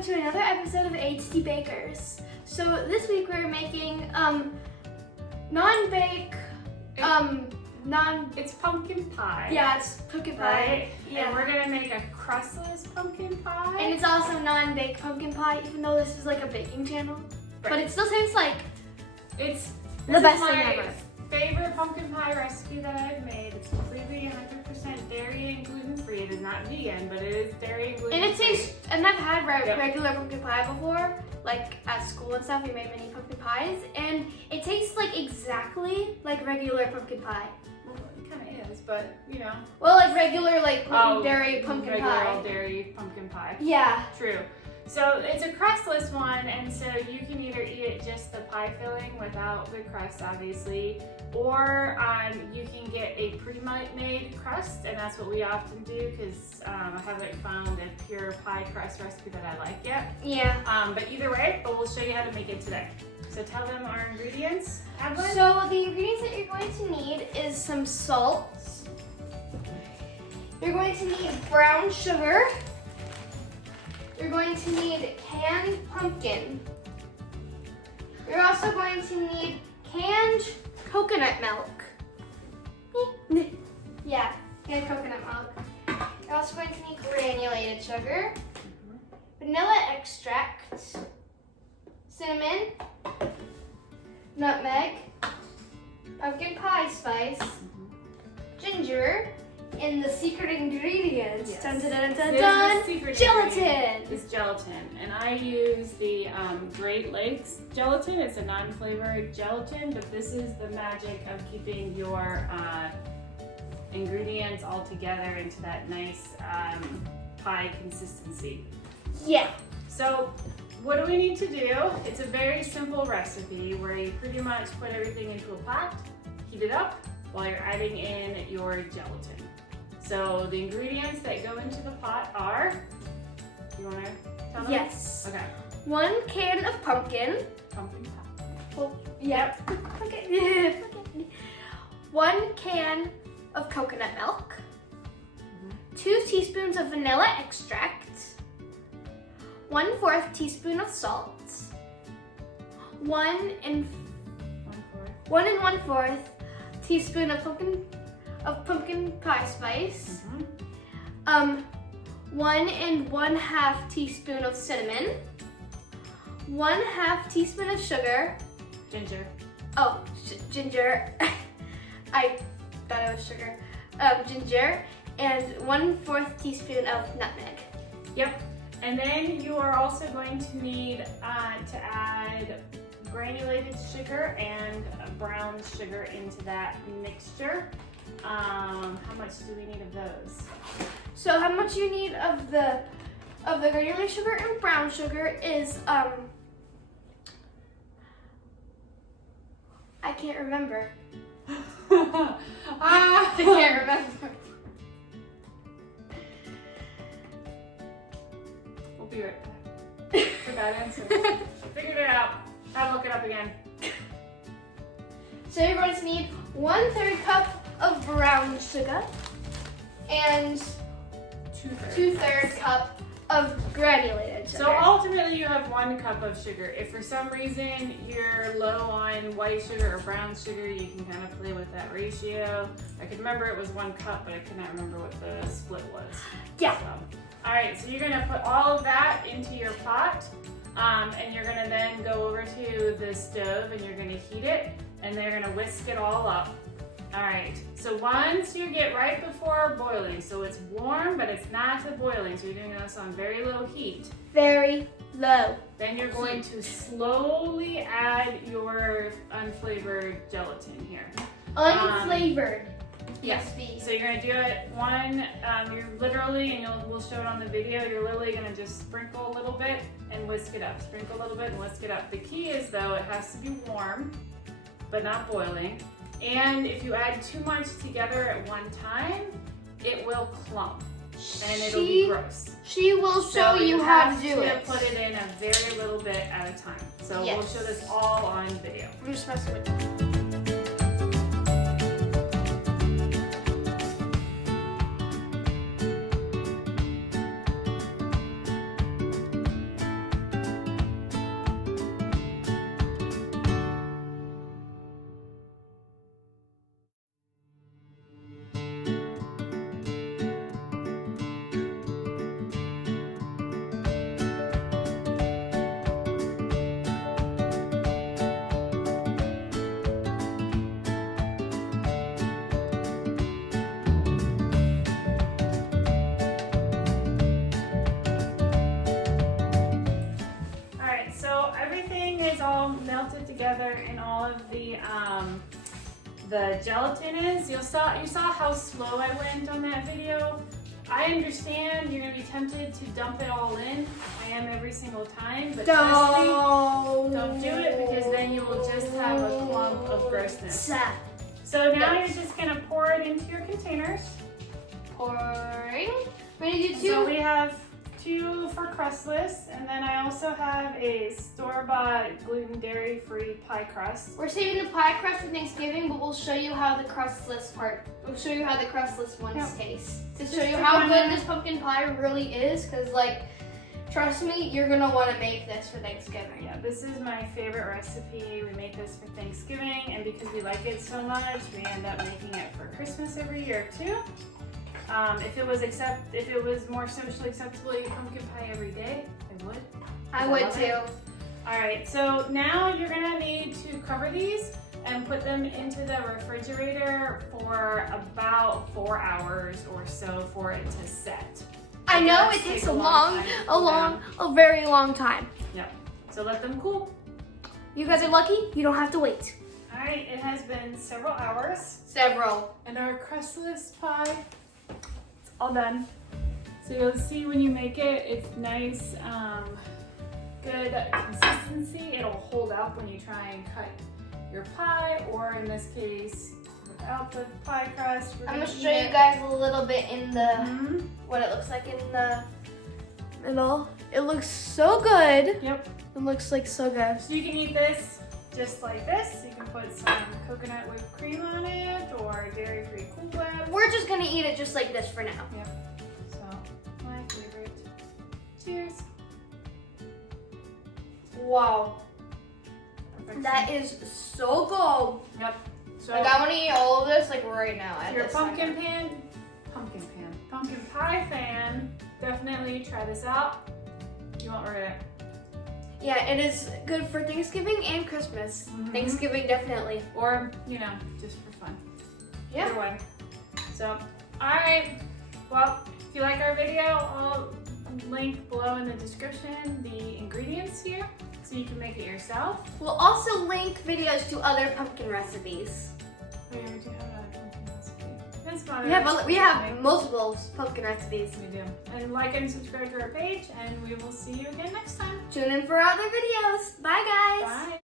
welcome to another episode of A.to.T Bakers. So this week we're making non-bake, It's pumpkin pie. yeah, it's pumpkin pie. Right? Yeah. And we're gonna make a crustless pumpkin pie. And it's also non-bake pumpkin pie, even though this is like a baking channel. Right. But it still tastes like It's the best my thing ever. favorite pumpkin pie recipe that I've made. It's completely 100% dairy and gluten-free. It is not vegan, but it is dairy and gluten-free. And it tastes, and I've had Yep. regular pumpkin pie before, like at school and stuff, we made many pumpkin pies, and it tastes like exactly like regular pumpkin pie. Well, it kind of is, but you know. Well, like regular, like gluten dairy pumpkin regular pie. old dairy pumpkin pie. Yeah. True. So it's a crustless one, and so you can either eat it just the pie filling without the crust, obviously, or you can get a pre-made crust, and that's what we often do because I haven't found a pure pie crust recipe that I like yet. Yeah. But either way, we'll show you how to make it today. So tell them our ingredients. Evelyn? So the ingredients that you're going to need is some salt. You're going to need brown sugar. You're going to need canned pumpkin. You're also going to need canned coconut milk. Yeah, canned coconut milk. You're also going to need granulated sugar, vanilla extract, cinnamon, nutmeg, pumpkin pie spice, ginger, and the secret ingredients. Yes. Dun, dun, dun, dun, This is dun. the secret Gelatin. ingredient is gelatin, and I use the Great Lakes gelatin. It's a non-flavored gelatin, but this is the magic of keeping your ingredients all together into that nice pie consistency. Yeah. So what do we need to do? It's a very simple recipe where you pretty much put everything into a pot, heat it up while you're adding in your gelatin. So the ingredients that go into the pot are, you want to tell them? Yes. Okay. 1 can of pumpkin. Pumpkin pie. Oh, yep. Okay. 1 can of coconut milk. 2 teaspoons of vanilla extract. 1/4 teaspoon of salt. 1 and 1/4 teaspoon of pumpkin pie spice. 1 and 1/2 teaspoon of cinnamon. 1/2 teaspoon of sugar. Ginger. Oh, ginger. I thought it was sugar. Ginger and 1/4 teaspoon of nutmeg. Yep. And then you are also going to need to add granulated sugar and brown sugar into that mixture. How much do we need of those? So how much you need of the granulated sugar and brown sugar is I can't remember. I can't remember. We'll be right back. For that answer. Figured it out. I'll look it up again. So you're going to need 1/3 cup of brown sugar and 2/3 cup of granulated sugar. So ultimately you have 1 cup of sugar. If for some reason you're low on white sugar or brown sugar, you can kind of play with that ratio. I could remember it was 1 cup, but I could not remember what the split was. Yeah. So, all right, so you're gonna put all of that into your pot, and you're gonna then go over to the stove and you're gonna heat it, and then you're gonna whisk it all up. All right, so once you get right before boiling, so it's warm, but it's not to boiling, so you're doing this on very low heat. Very low. Then you're going to slowly add your unflavored gelatin here. Unflavored. Yes. So you're gonna do it you're literally, and we'll show it on the video, you're literally gonna just sprinkle a little bit and whisk it up. Sprinkle a little bit and whisk it up. The key is though, it has to be warm, but not boiling. And if you add too much together at one time, it will clump and it'll be gross. She will show you how to do it. Put it in a very little bit at a time. So yes. We'll show this all on video. I'm just messing with you. together and all of the gelatin is. You saw how slow I went on that video. I understand you're gonna be tempted to dump it all in. I am every single time, but trust me, don't do it because then you will just have a clump of grossness. So now you're just gonna pour it into your containers. Pouring. We're gonna do 2. So we have 2 for crustless, and then I also have a store-bought gluten dairy-free pie crust. We're saving the pie crust for Thanksgiving, but we'll show you how the crustless ones taste. To show you how good this pumpkin pie really is, because like, trust me, you're gonna want to make this for Thanksgiving. Yeah, this is my favorite recipe. We make this for Thanksgiving, and because we like it so much, we end up making it for Christmas every year too. If it was more socially acceptable to eat pumpkin pie every day, I would. I would too. All right, so now you're gonna need to cover these and put them into the refrigerator for about 4 hours or so for it to set. I know it takes a very long time. Yep. So let them cool. You guys are lucky. You don't have to wait. All right, it has been several hours. And our crustless pie, it's all done. So you'll see when you make it, it's nice, good consistency. It'll hold up when you try and cut your pie, or in this case, without the pie crust. I'm gonna show you guys a little bit in the what it looks like in the middle. It looks so good. Yep. It looks like so good. So you can eat this just like this. You can put some coconut whipped cream on it or dairy-free Cool Whip. We're just gonna eat it just like this for now. Yep. So, my favorite. Cheers. Wow. Perfect. That is so good. Yep. So Like, I want to eat all of this like right now. if you're a pumpkin pie fan, definitely try this out. You won't regret it. Yeah, it is good for Thanksgiving and Christmas. Thanksgiving definitely. Or, just for fun. Yeah. Either way. So, alright. Well, if you like our video, I'll link below in the description the ingredients here so you can make it yourself. We'll also link videos to other pumpkin recipes. Oh yeah, we do have another pumpkin recipe. We have multiple pumpkin recipes. We do. And like and subscribe to our page, and we will see you again next time. Tune in for other videos. Bye guys. Bye.